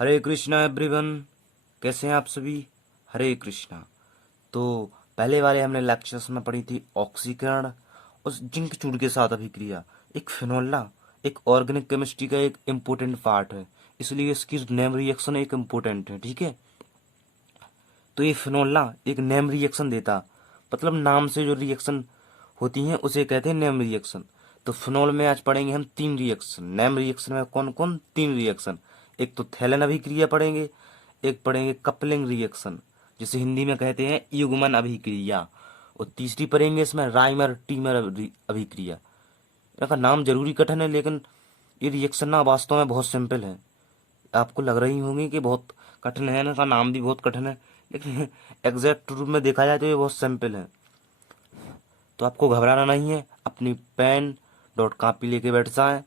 हरे Krishna everyone. कैसे हैं आप सभी? हरे कृष्णा। तो पहले वाले हमने लेक्चर्स में पढ़ी थी ऑक्सीकरण और जिंक चूड़ के साथ अभिक्रिया। एक फिनोला एक ऑर्गेनिक केमिस्ट्री का एक इम्पोर्टेंट पार्ट है, इसलिए इसकी नेम रिएक्शन एक इम्पोर्टेंट है। ठीक है, तो ये फिनोला एक नेम रिएक्शन देता, मतलब नाम से जो रिएक्शन होती हैं उसे कहते हैं नेम रिएक्शन। तो फिनोल में आज पढ़ेंगे हम 3 रिएक्शन। नेम रिएक्शन में कौन कौन? 3 रिएक्शन। एक तो थैलन अभिक्रिया पढ़ेंगे, एक पढ़ेंगे कपलिंग रिएक्शन जिसे हिंदी में कहते हैं युग्मन अभिक्रिया, और तीसरी पढ़ेंगे इसमें राइमर टीमर अभिक्रिया। इनका नाम जरूरी कठिन है, लेकिन ये रिएक्शन ना वास्तव में बहुत सिंपल है। आपको लग रही होंगी कि बहुत कठिन है, इनका नाम भी बहुत कठिन है, लेकिन एग्जैक्ट रूप में देखा जाए तो ये बहुत सिंपल है। तो आपको घबराना नहीं है, अपनी पेन डॉट कॉपी लेके बैठ जाएं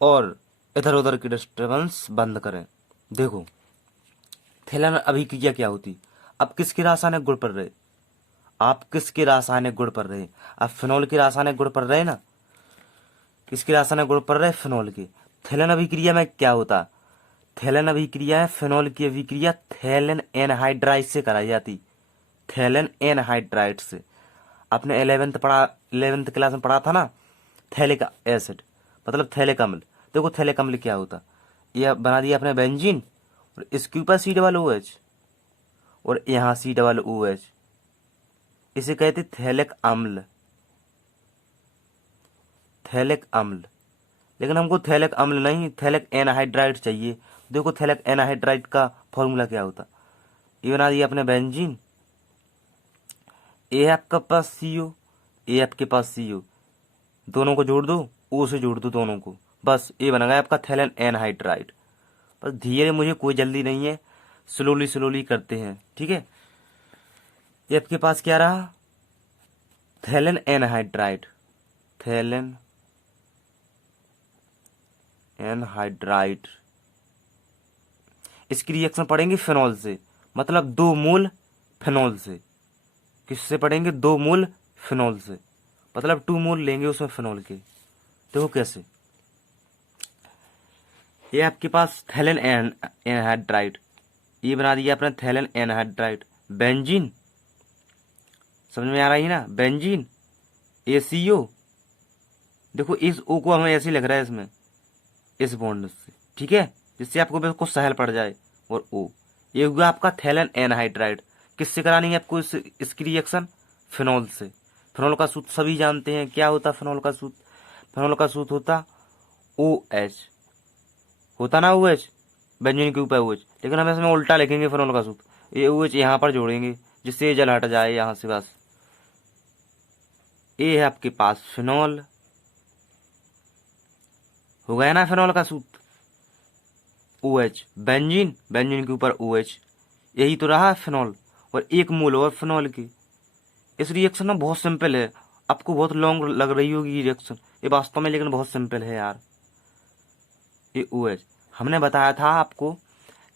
और इधर उधर की डिस्टर्बेंस बंद करें। देखो, थैलन अभिक्रिया क्या होती? अब किसके रासायनिक गुण पढ़ रहे? आप किसके रासायनिक गुण पढ़ रहे? आप फिनोल के रासायनिक गुण पढ़ रहे ना? किसके रासायनिक गुण पढ़ रहे? फिनोल के। थैलन अभिक्रिया में क्या होता? थैलन अभिक्रिया है फिनोल की अभिक्रिया थैलेन एनहाइड्राइड से कराई जाती। थैलेन एनहाइड्राइड से। आपने 11th क्लास में पढ़ा था ना, थैलिक एसिड मतलब थैलिक अम्ल। देखो थैलिक अम्ल क्या होता, यह बना दिया आपने बेंजीन, और इसके ऊपर C OH और यहाँ COOH, इसे कहते थैलिक अम्ल। थैलिक अम्ल। लेकिन हमको थैलिक अम्ल नहीं, थैलिक एनहाइड्राइड चाहिए। देखो थैलिक एनहाइड्राइड का फॉर्मूला क्या होता, ये बना दिया अपने बेंजीन, ए आपका पास CO, ए आपके पास CO, दोनों को जोड़ दो, ओ से जोड़ दो दोनों को, बस ये बन गया आपका थैलेन एनहाइड्राइड। बस धीरे, मुझे कोई जल्दी नहीं है, स्लोली स्लोली करते हैं। ठीक है, ये आपके पास क्या रहा? थैलेन एनहाइड्राइड। थैलेन एनहाइड्राइड। इसकी रिएक्शन पढ़ेंगे फिनॉल से, मतलब 2 मोल फिनॉल से। किससे पढ़ेंगे? 2 मोल फिनॉल से, मतलब 2 मोल लेंगे उसमें फिनॉल के। देखो कैसे, ये आपके पास थैलेन एनहाइड्राइड, ये बना दिया अपने थैलेन एनहाइड्राइड। बेंजीन, समझ में आ रही है ना? Benzene ACO। देखो इस O को हमें ऐसे ही लग रहा है इसमें, इस बॉन्ड से, ठीक है, जिससे आपको बिल्कुल सहल पड़ जाए। और O, ये हुआ आपका थैलेन एनहाइड्राइड। किससे करानी है आपको इसकी रिएक्शन? फिनॉल से। फिनॉल का सूत्र सभी जानते हैं, क्या होता फिनॉल का सूत्र? फिनॉल का सूत्र होता OH, होता ना OH, बेंजीन के ऊपर OH, लेकिन हम इसमें उल्टा लिखेंगे फिनॉल का सूत्र। ये OH यहाँ पर जोड़ेंगे जिससे ये जल हट जाए यहाँ से, बस। ये है आपके पास फिनॉल, हो गया ना फिनॉल का सूत्र? OH, बेंजीन, बेंजीन के ऊपर OH, यही तो रहा फिनॉल। और 1 मोल और फिनॉल की। इस रिएक्शन में बहुत सिंपल है, आपको बहुत लॉन्ग लग रही होगी रिएक्शन, ये वास्तव में लेकिन बहुत सिंपल है यार। ये OH, हमने बताया था आपको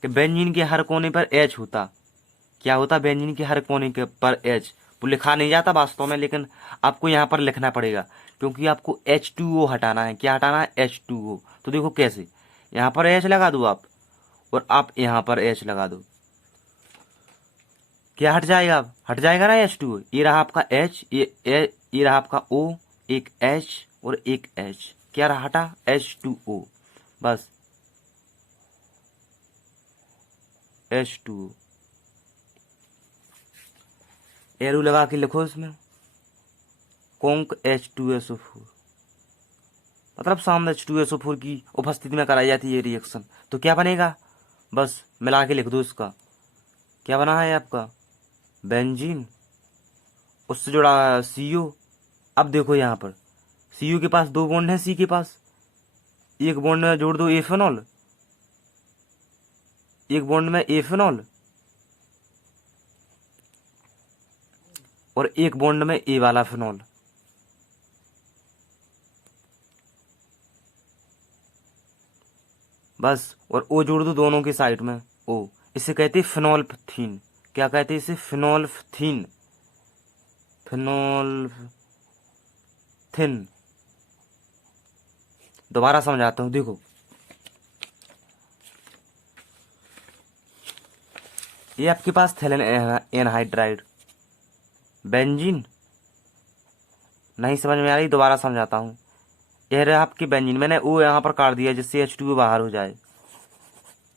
कि बेंजीन के हर कोने पर H होता। क्या होता? बेंजीन के हर कोने के पर H। वो लिखा नहीं जाता वास्तव में, लेकिन आपको यहाँ पर लिखना पड़ेगा, क्योंकि आपको H2O हटाना है। क्या हटाना है? H2O। तो देखो कैसे, यहाँ पर H लगा दो आप, और आप यहाँ पर H लगा दो, क्या हट जाएगा? अब हट जाएगा ना H2O। ये रहा आपका H, ये रहा आपका O, एक H और एक H, क्या रहा? हटा H2O, बस H2O। एरू लगा के लिखो इसमें कॉन्क H2SO4, मतलब सामने H2SO4 की उपस्थिति में कराई जाती है ये रिएक्शन। तो क्या बनेगा? बस मिला के लिख दो इसका, क्या बना है आपका? बेंजीन, उससे जुड़ा CO। अब देखो यहाँ पर CO के पास 2 बॉन्ड है, C के पास, एक बॉन्ड में जोड़ दो ए फिनॉल, एक बॉन्ड में ए फिनॉल, और एक बॉन्ड में ए वाला फिनॉल। बस, और O जोड़ दो दोनों के साइड में, O। इसे कहते हैं फिनोल्फथीन। क्या कहते हैं इसे? फिनोल्फथीन। फिनोल्फथिन। दोबारा समझाता हूँ, देखो ये आपके पास थैलेन एनहाइड्राइड, बेंजीन। नहीं समझ में आ रही, दोबारा समझाता हूँ। यह रहा आपकी बेंजीन, मैंने वो यहाँ पर काट दिया जिससे H2O बाहर हो जाए।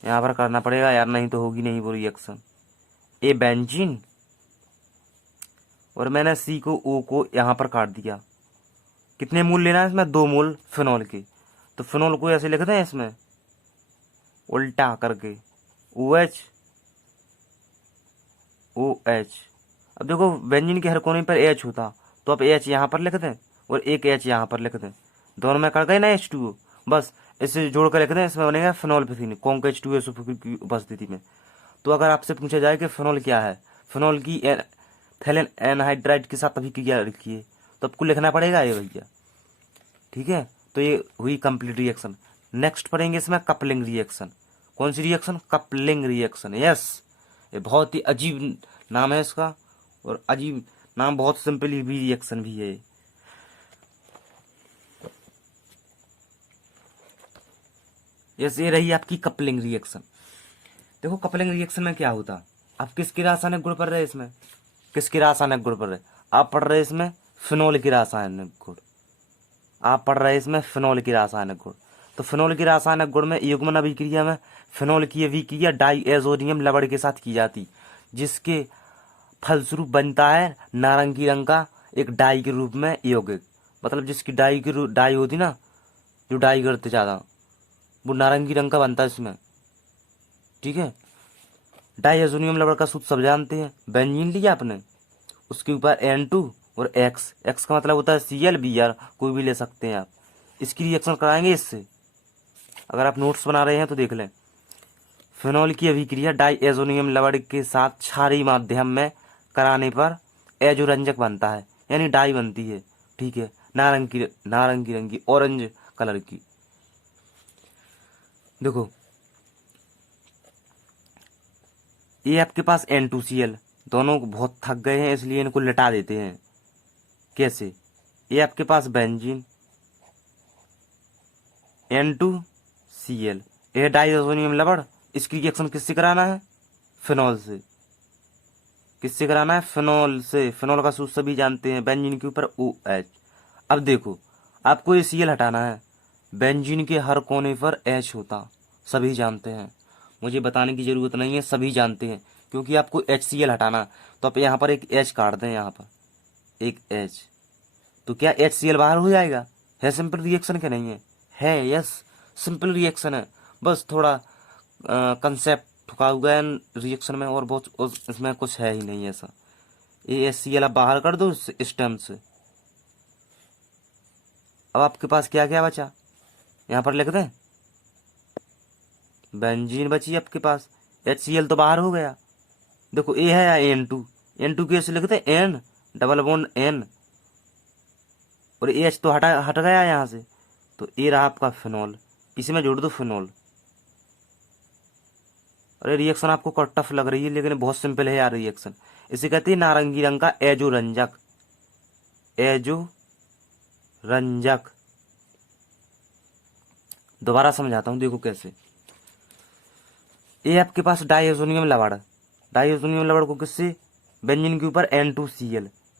यहाँ पर करना पड़ेगा यार, नहीं तो होगी नहीं वो रिएक्शन। ए बेंजीन, और मैंने सी को ओ को यहाँ पर काट दिया। कितने मोल लेना है इसमें? 2 मोल फिनॉल के। तो फिनॉल को ऐसे लिखते हैं इसमें उल्टा करके, ओ एच ओ एच। अब देखो बेंजीन के हर कोने पर एच होता, तो अब एच यहाँ पर लिख दें और एक एच यहाँ पर लिख दें, दोनों में कट गए ना H2O। बस इसे जोड़ कर लिख दें, इसमें बनेगा फिनॉल पिथीन कॉन्क H2SO4 की उपस्थिति में। तो अगर आपसे पूछा जाए कि फिनॉल क्या है, फिनॉल की थैलेन एनहाइड्राइड के साथ अभी क्रिया लिखिए, तो आपको लिखना पड़ेगा ये भैया। ठीक है, तो ये हुई कंप्लीट रिएक्शन। नेक्स्ट पढ़ेंगे इसमें कपलिंग रिएक्शन। कौन सी रिएक्शन? Coupling reaction. यस, ये बहुत ही अजीब नाम है इसका, और अजीब नाम, बहुत सिंपल भी रिएक्शन भी है। यस, ये रही आपकी कपलिंग रिएक्शन। देखो कपलिंग रिएक्शन में क्या होता, आप किसके रासायनिक गुण पढ़ रहे हैं इसमें? किसके रासायनिक गुण पढ़ रहे? आप पढ़ रहे हैं इसमें फिनॉल की रासायनिक गुण। आप पढ़ रहे हैं इसमें फिनॉल की रासायनिक गुण। तो फिनॉल की रासायनिक गुण में युग्मन अभिक्रिया में फिनॉल की अभिक्रिया डाईएजोनियम लवण के साथ की जाती, जिसके फलस्वरूप बनता है नारंगी रंग का एक डाई के रूप में यौगिक। मतलब जिसकी डाई होती ना, जो डाई करते ज़्यादा, वो नारंगी रंग का बनता है इसमें। ठीक है, डाईएजोनियम लवण का सूत्र सब जानते हैं। बेंजीन लिया आपने, उसके ऊपर N2 और X, X का मतलब होता है ClBr, कोई भी ले सकते हैं आप। इसकी रिएक्शन कराएंगे इससे, अगर आप नोट्स बना रहे हैं तो देख लें। फिनॉल की अभिक्रिया डाईएजोनियम लवण के साथ क्षारीय माध्यम में कराने पर एजोरंजक बनता है, यानी डाई बनती है। ठीक है, नारंगी रंग की, ऑरेंज कलर की। देखो ये आपके पास N2Cl, दोनों बहुत थक गए हैं इसलिए इनको लिटा देते हैं। कैसे? ये आपके पास बेंजीन N2Cl, ये डाईएजोनियम लवण, इसकी रिएक्शन किससे कराना है? फिनॉल से। किससे कराना है? फिनॉल से। फिनॉल का सूत्र सभी जानते हैं, बेंजीन के ऊपर OH। अब देखो आपको ये Cl हटाना है, बेंजीन के हर कोने पर H होता, सभी जानते हैं, मुझे बताने की जरूरत नहीं है, सभी जानते हैं। क्योंकि आपको HCl हटाना, तो आप यहाँ पर एक H काट दें, यहाँ पर एक H, तो क्या HCl बाहर हो जाएगा? है सिंपल रिएक्शन के नहीं है? है, यस सिंपल रिएक्शन है। बस थोड़ा कंसेप्ट ठुका हुआ है रिएक्शन में, और बहुत इसमें कुछ है ही नहीं ऐसा। ये HCl आप बाहर कर दो इस टर्म से। अब आपके पास क्या क्या बचा, यहाँ पर लिख दें, बेंजीन बची आपके पास, HCl तो बाहर हो गया। देखो ए है या N2, N2 कैसे लिखते हैं? N डबल बॉन्ड N, और H तो हट गया यहाँ से, तो ए रहा आपका फिनॉल, इसी में जोड़ दो फिनॉल। अरे रिएक्शन आपको टफ लग रही है, लेकिन बहुत सिंपल है यार रिएक्शन। इसे कहते हैं नारंगी रंग का एजोरंजक। एजोरंजक, दोबारा समझाता हूँ, देखो कैसे। ये आपके पास डाईएजोनियम लवण, डाईएजोनियम लवण को किससे? बेंजीन के ऊपर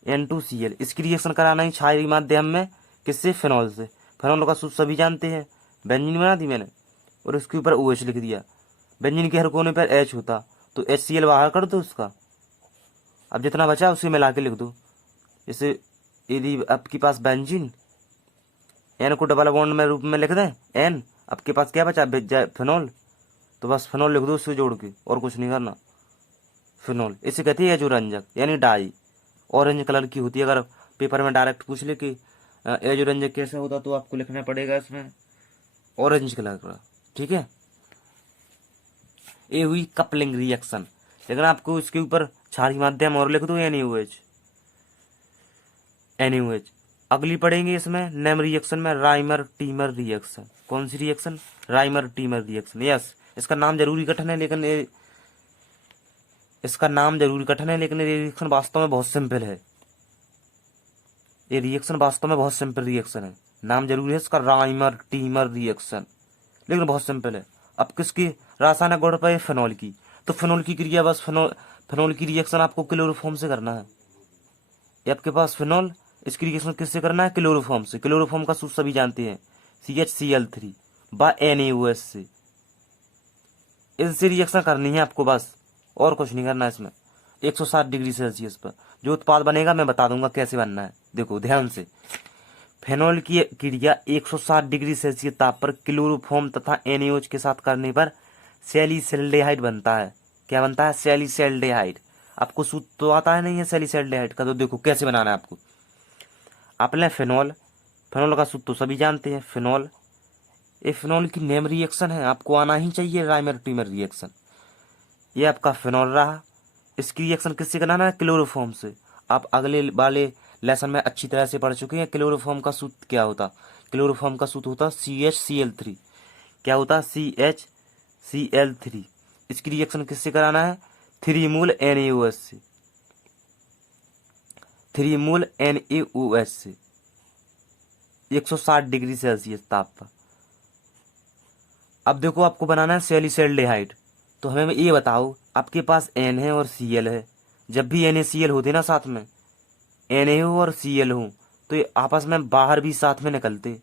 N2Cl, इसकी रिएक्शन कराना ही क्षारीय माध्यम में, किससे? फिनॉल से। फिनॉल का सूत्र सभी जानते हैं, बेंजीन बना दी मैंने, और उसके ऊपर OH लिख दिया। बेंजीन के हर कोने पर H होता, तो HCl बाहर कर दो उसका। अब जितना बचा उसे मिला के लिख दो। जैसे यदि आपके पास बेंजीन, N को डबल बॉन्ड में रूप में लिख दें N, आपके पास क्या बचा? फिनॉल, तो बस फिनॉल लिख दो उससे जोड़ के, और कुछ नहीं करना। फिनॉल, इसे कहते हैं एजोरंजक, यानी डाई, ऑरेंज कलर की होती है। अगर पेपर में डायरेक्ट पूछ ले कि एजोरंजक कैसा होता, तो आपको लिखना पड़ेगा इसमें ऑरेंज कलर का। ठीक है, ये हुई कपलिंग रिएक्शन। लेकिन आपको इसके ऊपर क्षारीय माध्यम और लिख दो, NaOH। अगली पढ़ेंगे इसमें नेम रिएक्शन में राइमर टीमर रिएक्शन। कौन सी रिएक्शन? Reimer Tiemann reaction. यस, इसका नाम जरूरी कठिन है, लेकिन ये रिएक्शन वास्तव में बहुत सिंपल है। ये रिएक्शन वास्तव में बहुत सिंपल रिएक्शन है, नाम जरूरी है इसका राइमर टीमर रिएक्शन, लेकिन बहुत सिंपल है। अब किसकी रासायनिक गुण पर? फिनॉल की। तो फिनोल की क्रिया बस फिनोल की रिएक्शन आपको क्लोरोफॉर्म से करना है। ये आपके पास फिनोल, इसकी रिएक्शन किससे करना है? क्लोरोफॉर्म से। क्लोरोफॉर्म का सूत्र सभी जानते हैं, CHCl3 बाय NaOH से। इनसे रिएक्शन करनी है आपको बस, और कुछ नहीं करना है इसमें। 160 डिग्री सेल्सियस पर जो उत्पाद बनेगा मैं बता दूंगा कैसे बनना है। देखो ध्यान से, फेनॉल की क्रिया 160 डिग्री सेल्सियस ताप पर क्लोरोफॉर्म तथा NaOH के साथ करने पर सैलिसैल्डिहाइड बनता है। क्या बनता है? सैलिसैल्डिहाइड। आपको सूत्र तो आता है नहीं है सैलिसैल्डिहाइड का, तो देखो कैसे बनाना है आपको। आपने फिनॉल, फिनॉल का सूत्र तो सभी जानते हैं, फिनॉल। ये फिनॉल की नेम रिएक्शन है, आपको आना ही चाहिए राइमर टीमर रिएक्शन। ये आपका फिनॉल रहा, इसकी रिएक्शन किससे कराना है? क्लोरोफॉर्म से। आप अगले वाले लेसन में अच्छी तरह से पढ़ चुके हैं क्लोरोफॉर्म का सूत्र क्या होता। क्लोरोफॉर्म का सूत्र होता CHCl3। क्या होता? CHCl3। इसकी रिएक्शन किससे कराना है? 3 मोल NaOH से। 3 मोल NaOH से 160 डिग्री सेल्सियस ताप पर। अब देखो आपको बनाना है सैलिसैल्डिहाइड। तो हमें ये बताओ, आपके पास N है और Cl है। जब भी NaCl होते ना साथ में, Na हो और Cl हो, तो ये आपस में बाहर भी साथ में निकलते।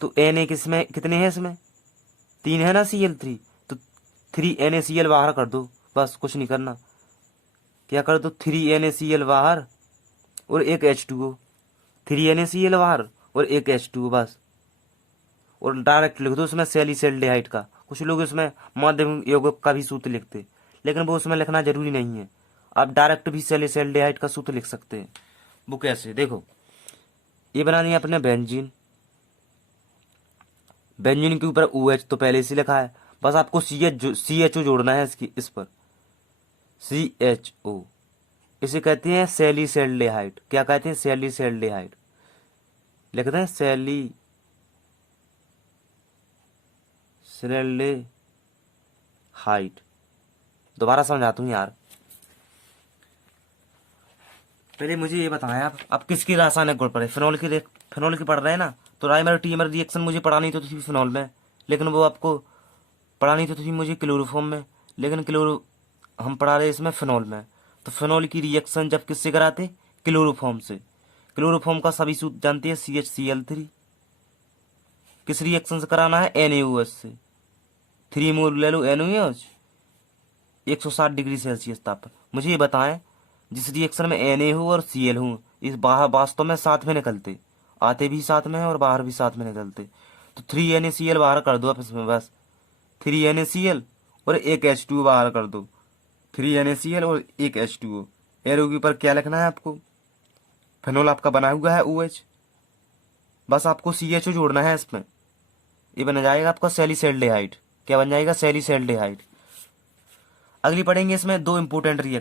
तो Na किसमें कितने हैं? इसमें 3 है ना Cl3, तो 3 NaCl बाहर कर दो, बस कुछ नहीं करना। क्या कर दो? 3 NaCl बाहर और एक H2O। 3 NaCl बाहर और एक H2O बस। और डायरेक्ट लिख दो उसमें सैलिसैल्डिहाइड का। कुछ लोग इसमें माध्यमिक यौगिक का भी सूत्र लिखते, लेकिन वो उसमें लिखना जरूरी नहीं है। आप डायरेक्ट भी सैलिसैल्डिहाइड का सूत्र लिख सकते हैं। वो कैसे? देखो, ये बनानी है अपने बेंजीन। बेंजीन के ऊपर OH तो पहले से लिखा है, बस आपको CHO जोड़ना है इस पर। CHO, इसे कहते हैं सैलिसैल्डिहाइड। क्या कहते हैं? सैलिसैल्डिहाइड। लिखते हैं सैलिसैल्डिहाइड। दोबारा समझाता हूँ यार, पहले मुझे ये बताएं आप किसकी रासायनिक गुण पढ़े? फिनॉल की पढ़ रहे हैं ना, तो राइमर टीमर रिएक्शन मुझे पढ़ानी तो थी फिनॉल में, लेकिन वो आपको पढ़ानी तो थी मुझे क्लोरोफॉर्म में, लेकिन हम पढ़ा रहे इसमें फिनॉल में। तो फिनॉल की रिएक्शन जब किससे कराते? क्लोरोफॉर्म से। क्लोरोफॉर्म का सभी सूत्र जानते हैं, CHCl3। किस रिएक्शन से कराना है? NaOH से। 3 मोल ले लो NaOH, 160 डिग्री सेल्सियस ताप पर। मुझे ये बताएं, जिस रिएक्शन में Na हो और Cl हो, इस बाहर वास्तव में साथ में निकलते, आते भी साथ में और बाहर भी साथ में निकलते। तो 3 NaCl बाहर कर दो आप इसमें, बस 3 NaCl और एक H2O बाहर कर दो। 3 NaCl और एक H2O। एरो के ऊपर क्या लिखना है आपको? फिनॉल आपका बना हुआ है OH, बस आपको CHO जोड़ना है इसमें। ये बन जाएगा आपका सैलिसैल्डिहाइड। क्या बन जाएगा? सैलिसैल्डिहाइड। अगली पढ़ेंगे इसमें 2 इंपॉर्टेंट रिएक्शन।